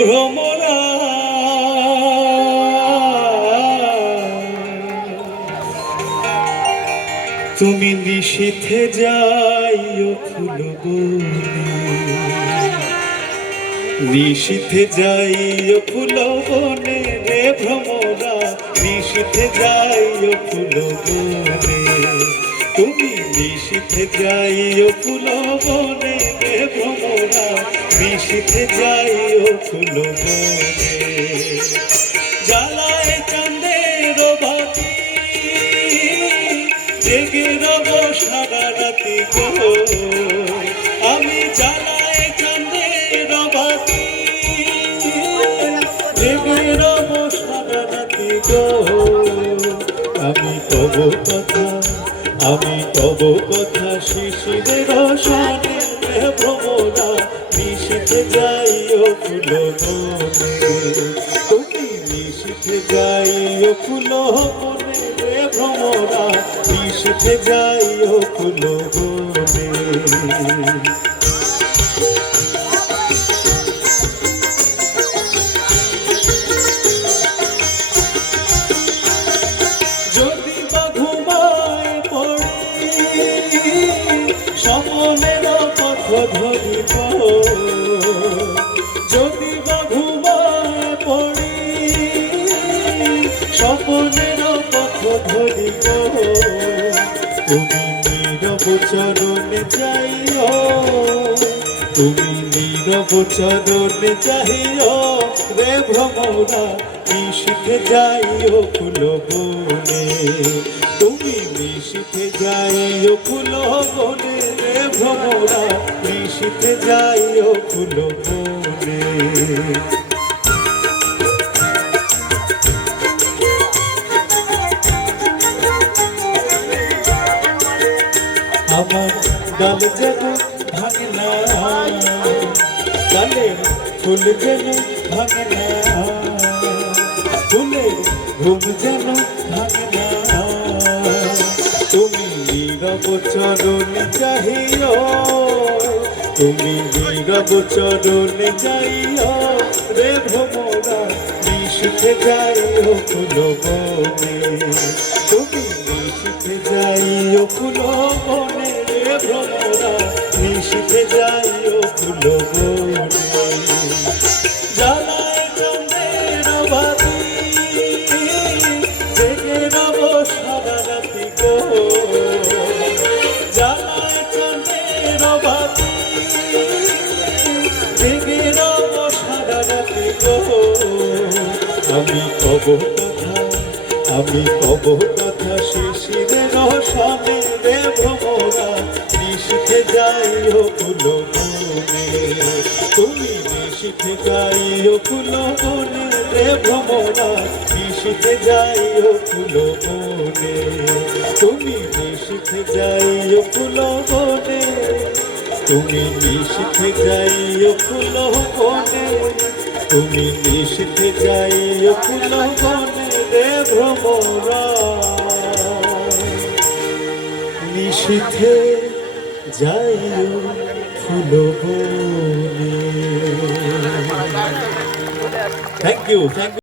ভ্রমরা তুমি নিশীথে যাইও ফুল বনে, নিশীথে যাইও ফুল বনে রে ভ্রমরা, নিশীথে যাইও ফুল বনে, তুমি নিশীথে যাইও ফুল বনে রে ভ্রমরা, নিশীথে যাইও ফুল বনে। জ্বালায় চাঁদের বাতি জেগে রব সারা রাতি গো, আমি জ্বালায় চাঁদের বাতি জেগে রব সারা রাতি গো, আমি তব কথা, আমি তব কথা শিশিরের রসনে ভ্রমরা, নিশীথে যাইও ফুল বনে, তুমি নিশীথে যাইও ফুল বনে রে ভ্রমরা, নিশীথে যাইও ফুল বনে। যদি বা ঘুমায় পড়ি স্বপ্নের পথ ধরিব, যদি বা ঘুমায় পড়ি স্বপ্নের পথ ধরিব, তুমি নীরব চরণে যাইও, তুমি নীরব চরণে যাইও রে ভ্রমরা, নিশীথে যাইও ফুল বনে, তুমি নিশীথে যাইও ফুল বনে রে ভ্রমরা, নিশীথে যাইও ফুল বনে। আমার ডাল যেন ভাঙে না, ডালের ফুল যেন ভাঙে না, ফুলের ঘুম যেন ভাঙে না, তুমি নীরব চরণে যাইও, তুমি নীরব চরণে যাইও রে ভ্রমরা, নিশীথে যাইও ফুল বনে, তুমি নিশীথে যাইও ফুল বনে রে ভ্রমরা, নিশীথে যাইও ফুল বনে। জ্বালায় চাঁদের বাতি জেগে রব সারা রাতি গো, জ্বালায় চাঁদের বাতি জেগে রব সারা রাতি গো, আমি কব কথা, আমি কব কথা শিশিরের রসনে রে ভ্রমরা, নিশীথে যাইও ফুল বনে, তুমি নিশীথে যাইও ফুল বনে রে ভ্রমরা, নিশীথে যাইও ফুল বনে, তুমি নিশীথে যাইও ফুল বনে, তুমি নিশীথে যাইও ফুল বনে, তুমি নিশীথে যাইও ফুল বনে রে ভ্রমরা, নিশীথে যাইও ফুল বনে। Thank you, thank you.